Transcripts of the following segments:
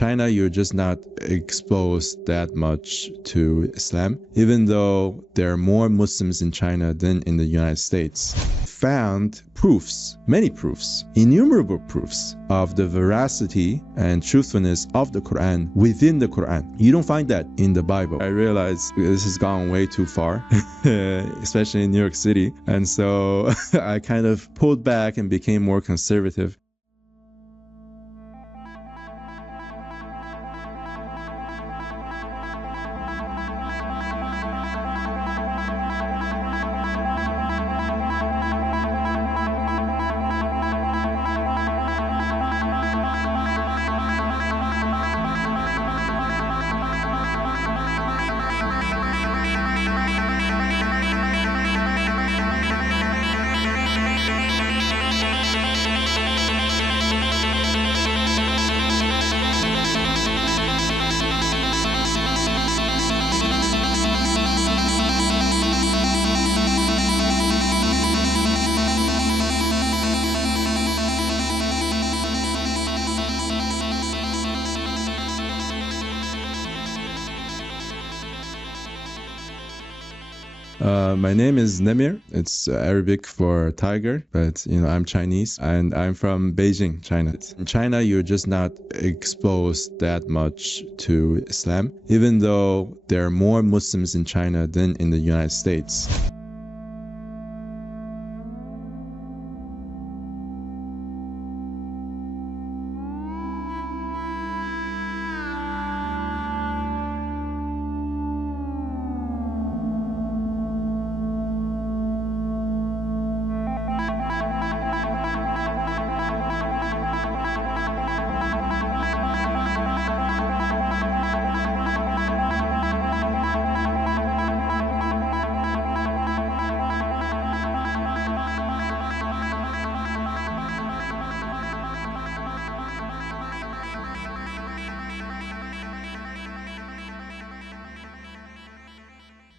China, you're just not exposed that much to Islam, even though there are more Muslims in China than in the United States. Found proofs, many proofs, innumerable proofs of the veracity and truthfulness of the Quran within the Quran. You don't find that in the Bible. I realize this has gone way too far, especially in New York City. And so I kind of pulled back and became more conservative. My name is Nemir. It's Arabic for tiger, but I'm Chinese and I'm from Beijing, China. In China, you're just not exposed that much to Islam, even though there are more Muslims in China than in the United States.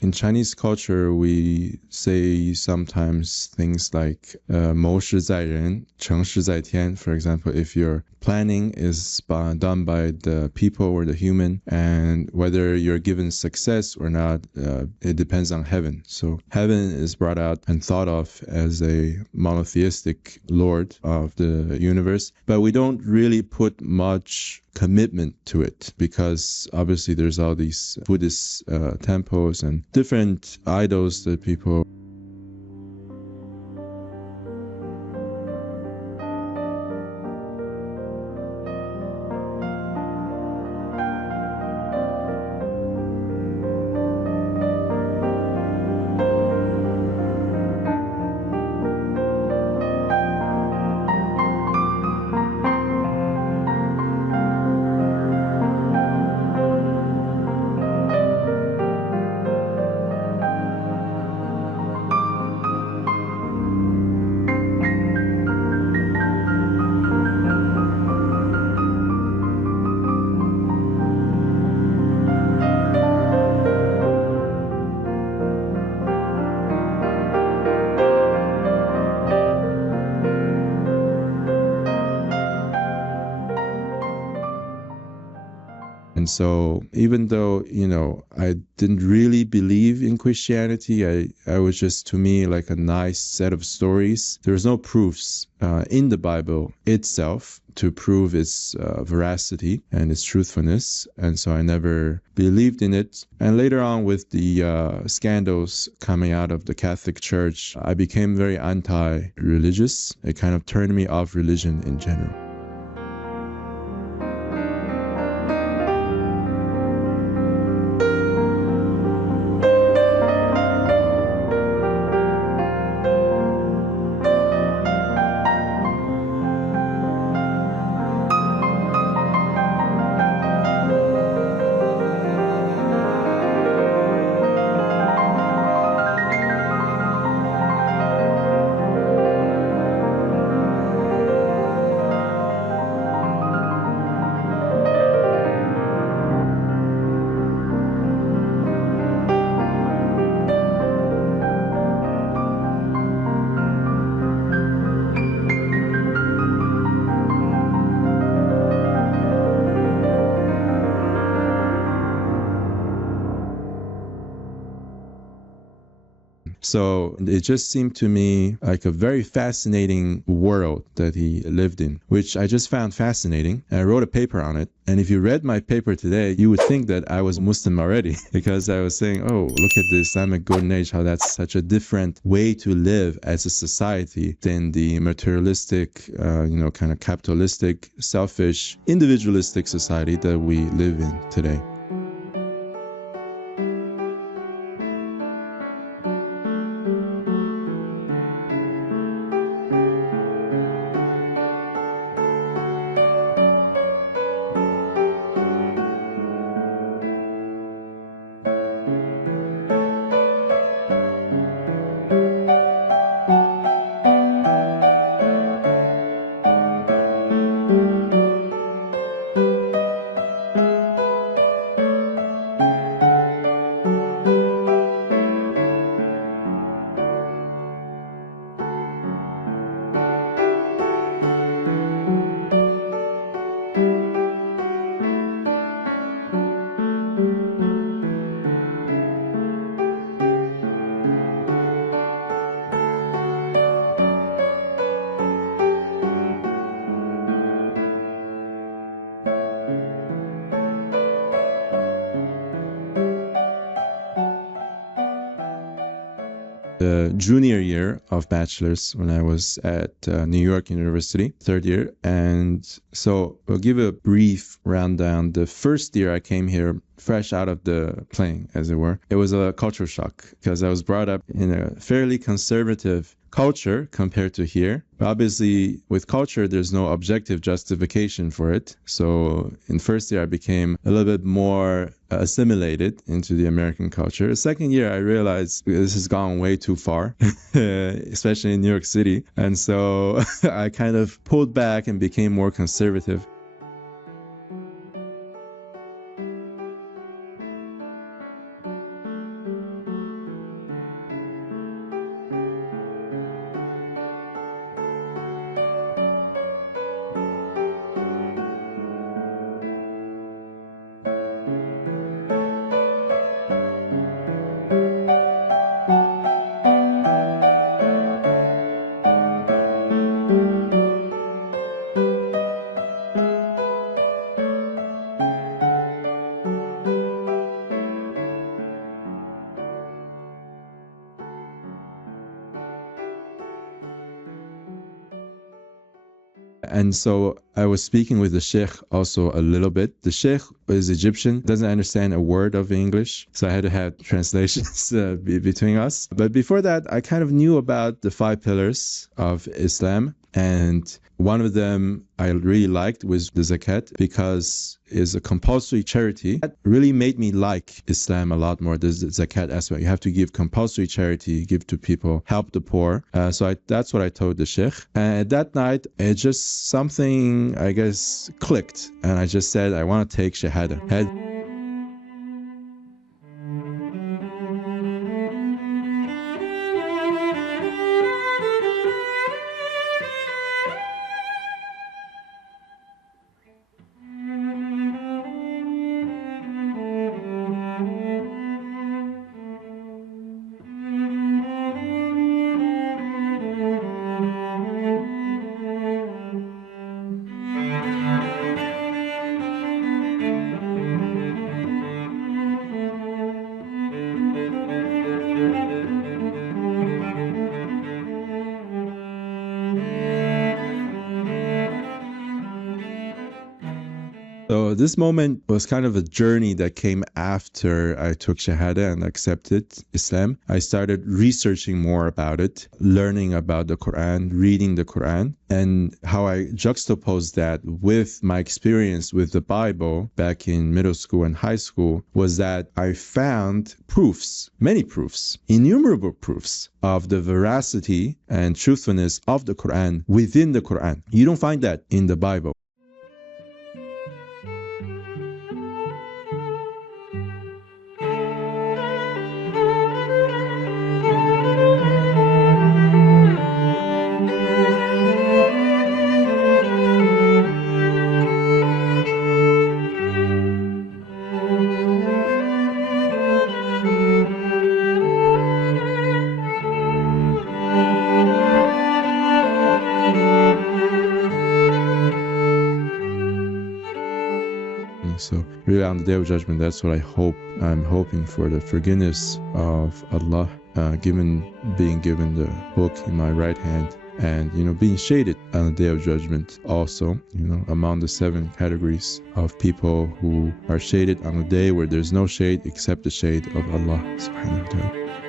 In Chinese culture, we say sometimes things like 谋事在人,成事在天. For example, if your planning is done by the people or the human, and whether you're given success or not, it depends on heaven. So heaven is brought out and thought of as a monotheistic lord of the universe, but we don't really put much commitment to it because obviously there's all these Buddhist temples and different idols that people And so even though, I didn't really believe in Christianity, I was just, to me, like a nice set of stories. There's no proofs in the Bible itself to prove its veracity and its truthfulness. And so I never believed in it. And later on, with the scandals coming out of the Catholic Church, I became very anti-religious. It kind of turned me off religion in general. So it just seemed to me like a very fascinating world that he lived in, which I just found fascinating. I wrote a paper on it. And if you read my paper today, you would think that I was Muslim already because I was saying, oh, look at the Islamic golden age, how that's such a different way to live as a society than the materialistic, kind of capitalistic, selfish, individualistic society that we live in today. The junior year of bachelor's when I was at New York University, third year. And so I'll give a brief rundown. The first year I came here, fresh out of the plane, as it were, it was a cultural shock because I was brought up in a fairly conservative culture compared to here. Obviously, with culture, there's no objective justification for it. So in first year, I became a little bit more assimilated into the American culture. The second year, I realized this has gone way too far, especially in New York City. And so I kind of pulled back and became more conservative. And so I was speaking with the sheikh also a little bit. The sheikh is Egyptian, doesn't understand a word of English. So I had to have translations between us. But before that, I kind of knew about the 5 pillars of Islam. And one of them I really liked was the zakat because it's a compulsory charity. That really made me like Islam a lot more, the zakat aspect. You have to give compulsory charity, give to people, help the poor. So that's what I told the sheikh. And that night, it just something, I guess, clicked. And I just said, I want to take Shahada. So this moment was kind of a journey that came after I took Shahada and accepted Islam. I started researching more about it, learning about the Quran, reading the Quran, and how I juxtaposed that with my experience with the Bible back in middle school and high school was that I found proofs, many proofs, innumerable proofs of the veracity and truthfulness of the Quran within the Quran. You don't find that in the Bible. So really on the Day of Judgment, that's what I hope. I'm hoping for the forgiveness of Allah, being given the book in my right hand, and being shaded on the Day of Judgment also, among the 7 categories of people who are shaded on the day where there's no shade except the shade of Allah subhanahu wa ta'ala.